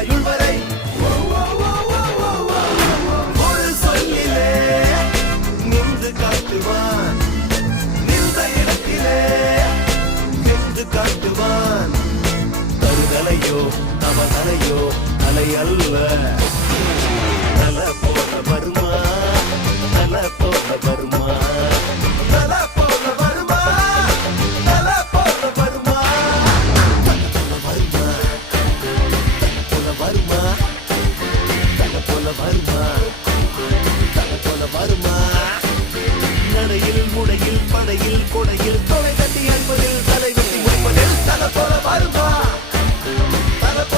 ஆயுள் வரை ஒரு சொல்லிலே நின்று காட்டுவான், நின்ற இடத்திலே நின்று காட்டுவான். தருதலையோ தவதலையோ தலை அல்ல, தல போல வருமா, தல போல வருமா.